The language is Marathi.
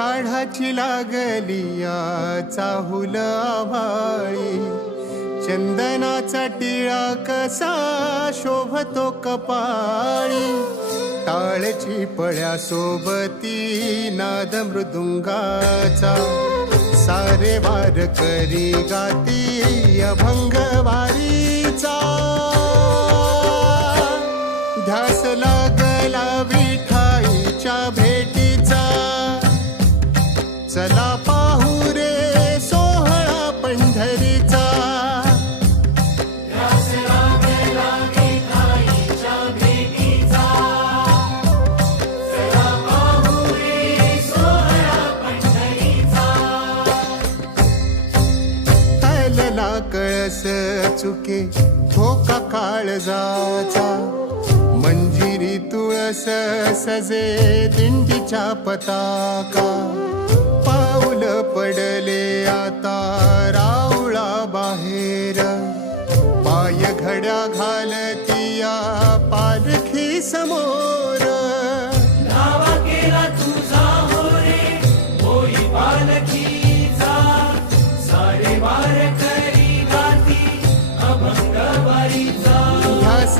आषाढाची लागली या चाहुल आभाळी. चंदनाचा टिळा कसा शोभतो कपाळी. टाळची पळ्या सोबती नाद मृदुंगाचा. सारे वार करी गाती अभंग वारीचा. चला पाहू रे सोहळा पंढरीचा. हलला कळस चुके धोका काळजाचा. मंजिरी तुळस सजे दिंडीच्या पताका. पडले आता राऊळा बाहेर. पाय घड्या घालतिया पालखी समोर. धावा केला तुझा हो रे होई पालखीचा. सारे वार करी गाती अभंग ध्यास